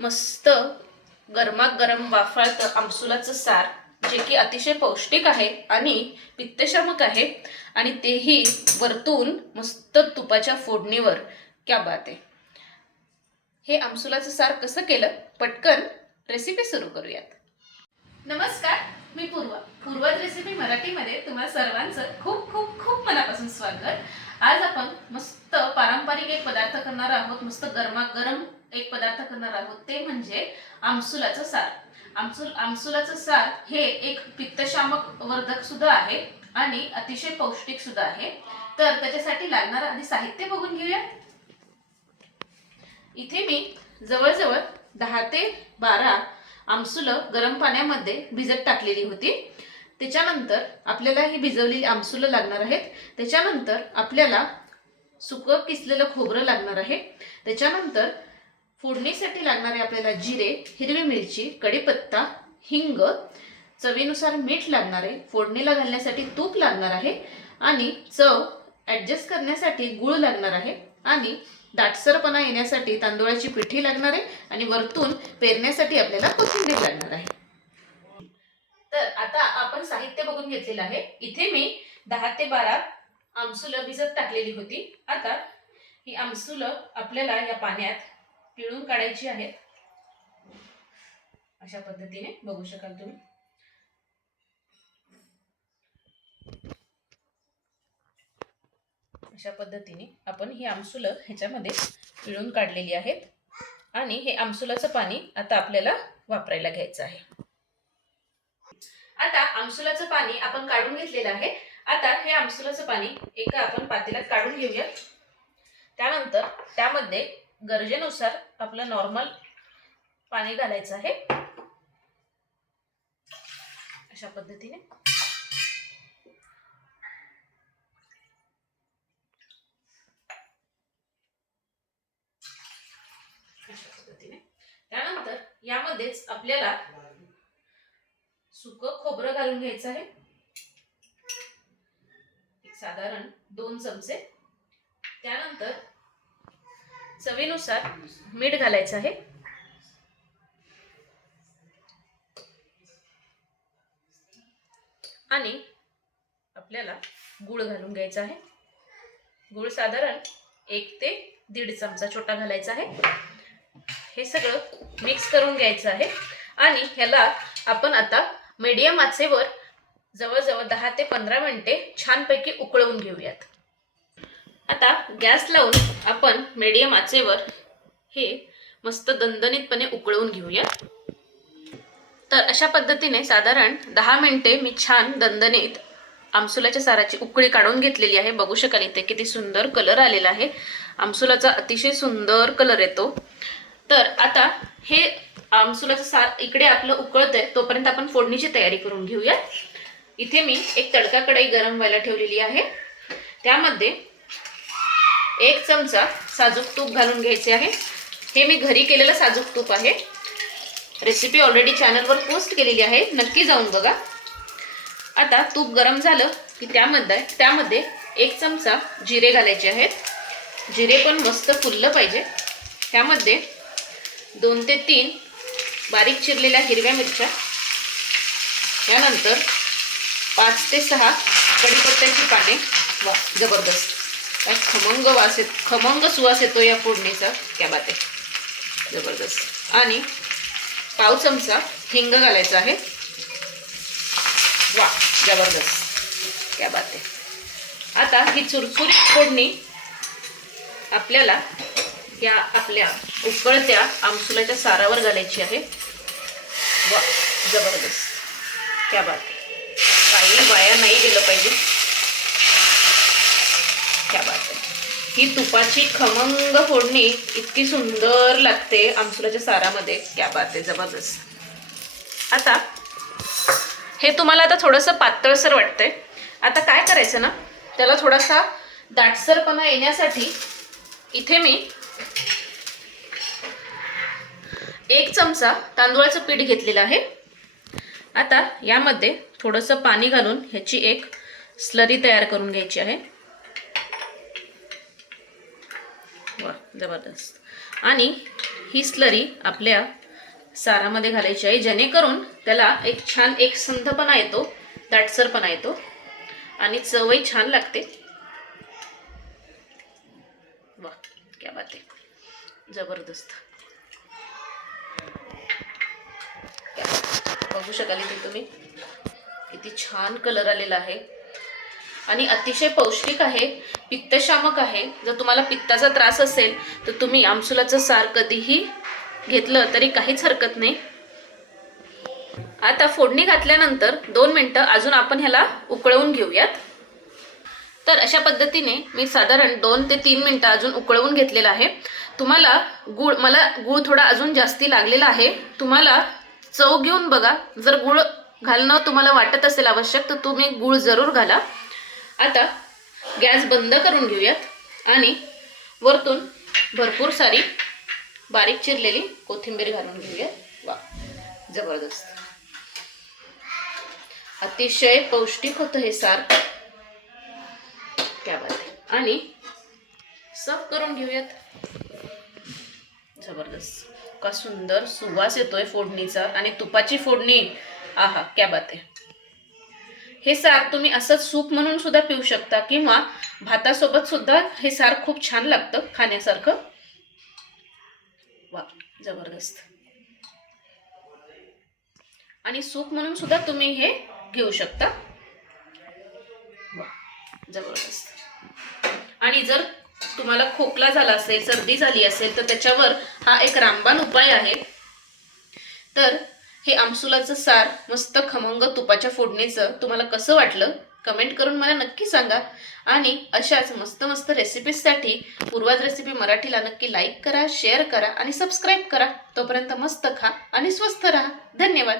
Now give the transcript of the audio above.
मस्त गरमागरम वाफाळतं आमसुलाचं सार जे की अतिशय पौष्टिक आहे आणि पित्तशामक आहे. आणि तेही वरतून मस्त तुपाच्या फोडणीवर. क्या बात आहे. हे आमसुलाचं सार कसं केलं? पटकन रेसिपी सुरू करूयात. नमस्कार मी पूर्वा. पूर्वज रेसिपी मराठीमध्ये तुम्हा सर्वांचं खूप खूप खूप मनापासून स्वागत. आज आपण मस्त पारंपरिक एक पदार्थ करणार आहोत मस्त गरमागरम एक पदार्थ करणार आहोत ते म्हणजे आमसुलाचं सार. आमसुल आमसुलाचं सार हे एक पित्तशामक वर्धक सुद्धा आहे आणि अतिशय पौष्टिक सुद्धा आहे. तर त्याच्यासाठी लागणार आधी साहित्य बघून घेऊया. इथे मी जवळजवळ दहा ते बारा आमसुलं गरम पाण्यामध्ये भिजत टाकलेली होती. त्याच्यानंतर आपल्याला ही भिजवलेली आमसुलं लागणार आहेत. त्याच्यानंतर आपल्याला सुकं किसलेलं खोबरं लागणार आहे. त्याच्यानंतर फोडणीसाठी लागणारे आपल्याला जिरे हिरवी मिरची कढीपत्ता हिंग चवीनुसार मीठ लागणार आहे. फोडणीला घालण्यासाठी तूप लागणार आहे आणि चव ॲडजस्ट करण्यासाठी गुळ लागणार आहे आणि दाटसरपणा येण्यासाठी तांदूळाची पिठी लागणार आहे आणि वरतून पेरण्यासाठी आपल्याला कोथिंबीर लागणार आहे. तर आता आपण साहित्य बघून घेतलेलं आहे. इथे मी दहा ते बारा आमसुलं भिजत टाकलेली होती. आता ही आमसुलं आपल्याला या पाण्यात पिळून काढायची आहेत अशा पद्धतीने बघू शकाल तुम्ही. अशा पद्धतीने आपण ही आमसुलं ह्याच्यामध्ये पिळून काढलेली आहेत. आणि हे आमसुलाचं पाणी आता आपल्याला वापरायला घ्यायचं आहे. आता आमसुलाचं पाणी आपण काढून घेतलेलं आहे. आता हे आमसुलाचं पाणी एका आपण पातेल्यात काढून घेऊया. त्यानंतर त्यामध्ये गरजेनुसार आपलं नॉर्मल पाणी घालायचं आहे. अशा पद्धतीने. अशा पद्धतीने. त्यानंतर यामध्येच आपल्याला सुक खोबरं घालून घ्यायचं आहे. साधारण दोन चमचे. त्यानंतर चवीनुसार मीठ घालायचं आहे. आणि आपल्याला गुळ घालून घ्यायचा आहे. गुळ साधारण एक ते दीड चमचा छोटा घालायचा आहे. हे सगळं मिक्स करून घ्यायचं आहे. आणि ह्याला आपण आता मीडियम आचेवर जवळजवळ दहा ते पंधरा मिनटे छानपैकी उकळवून घेऊयात. आता गॅस लावून आपण मीडियम आचेवर हे मस्त दणदणीतपणे उकळवून घेऊया तर अशा पद्धतीने साधारण दहा मिनटे मी छान दणदणीत आमसुलाच्या साराची उकळी काढून घेतलेली आहे. बघू शकाल इथे किती सुंदर कलर आलेला आहे. आमसुलाचा अतिशय सुंदर कलर येतो. तर आता हे आमसुलाचं सार इकडे आपलं उकळतंय तोपर्यंत आपण फोडणीची तयारी करून घेऊया इथे मी एक तडका कढई गरम व्हायला ठेवलेली आहे. त्यामध्ये एक चमचा साजूक तूप घालून घ्यायचे आहे. हे मी घरी केलेलं साजूक तूप आहे. रेसिपी ऑलरेडी चॅनलवर पोस्ट केलेली आहे. नक्की जाऊन बघा. आता तूप गरम झालं की त्यामध्ये त्यामध्ये एक चमचा जिरे घालायचे आहेत. जिरे पण मस्त फुललं पाहिजे. त्यामध्ये दोन ते तीन बारीक चिरलेल्या हिरव्या मिरच्या. त्यानंतर पाच ते सहा कढीपत्त्याची पाने. वा जबरदस्त. काय खमंग वास येत खमंग सुवास येतो या फोडणीचा क्या बात आहे. जबरदस्त. आणि पाव चमचा हिंग घालायचा आहे. वा जबरदस्त. क्या बात आहे. आता ही चुरचुरीत फोडणी आपल्याला या आपल्या उकळत्या आमसुलाच्या सारावर घालायची आहे. वा जबरदस्त. क्या बात पाहिजे वाया नाही गेलं पाहिजे. त्या बात आहे ही तुपाची खमंग फोडणी इतकी सुंदर लागते आमसुलाच्या सारामध्ये. क्या बात आहे जबरदस्त. आता हे तुम्हाला आता थोडंसं पातळसर वाटतंय. आता काय करायचं ना त्याला थोडासा दाटसरपणा येण्यासाठी इथे मी एक चमचा तांदूळाचं पीठ घेतलेलं आहे. आता यामध्ये थोडंसं पाणी घालून ह्याची एक स्लरी तयार करून घ्यायची आहे. वा जबरदस्त. आणि ही स्लरी आपल्या सारामध्ये घालायची आहे जेणेकरून त्याला एक छान एक संधपणा येतो दाटसरपणा येतो. आणि चवही छान लागते. वा क्या बात आहे. जबरदस्त. बघू शकाल इथे तुम्ही. किती छान कलर आलेला आहे. आणि अतिशय पौष्टिक आहे पित्तशामक आहे. जर तुम्हाला पित्ताचा त्रास असेल तर तुम्ही आमसुलाचं सार कधीही घेतलं तरी काहीच हरकत नाही. आता फोडणी घातल्यानंतर दोन मिनटं अजून आपण ह्याला उकळवून घेऊयात. तर अशा पद्धतीने मी साधारण दोन ते तीन मिनटं अजून उकळवून घेतलेलं आहे. तुम्हाला गुळ मला गुळ थोडा अजून जास्ती लागलेला आहे. तुम्हाला चव घेऊन बघा. जर गुळ घालणं तुम्हाला वाटत असेल आवश्यक तर तुम्ही गुळ जरूर घाला. आता गॅस बंद करून घेऊयात आणि वरतून भरपूर सारी बारीक चिरलेली कोथिंबीर घालून घेऊयात. वा जबरदस्त. अतिशय पौष्टिक होतं हे सार. क्या बात आणि सर्व करून घेऊयात. जबरदस्त. का सुंदर सुवास येतोय फोडणीचा आणि तुपाची फोडणी. आहा क्या बात आहे हे सार तुम्ही असंच सूप म्हणून सुद्धा पिऊ शकता किंवा भातासोबत सुद्धा हे सार खूप छान लागतं खाण्यासारखं. वा जबरदस्त. आणि सूप म्हणून सुद्धा तुम्ही हे घेऊ शकता. जबरदस्त. आणि जर तुम्हाला खोकला झाला असेल सर्दी झाली असेल तर त्याच्यावर हा एक रामबाण उपाय आहे. तर हे आमसुलाचं सार मस्त खमंग तुपाच्या फोडणीचं तुम्हाला कसं वाटलं? कमेंट करून मला नक्की सांगा. आणि अशाच मस्त मस्त रेसिपीजसाठी पूर्वाज रेसिपी मराठीला नक्की लाईक करा शेअर करा आणि सबस्क्राईब करा. तोपर्यंत मस्त खा आणि स्वस्थ राहा. धन्यवाद.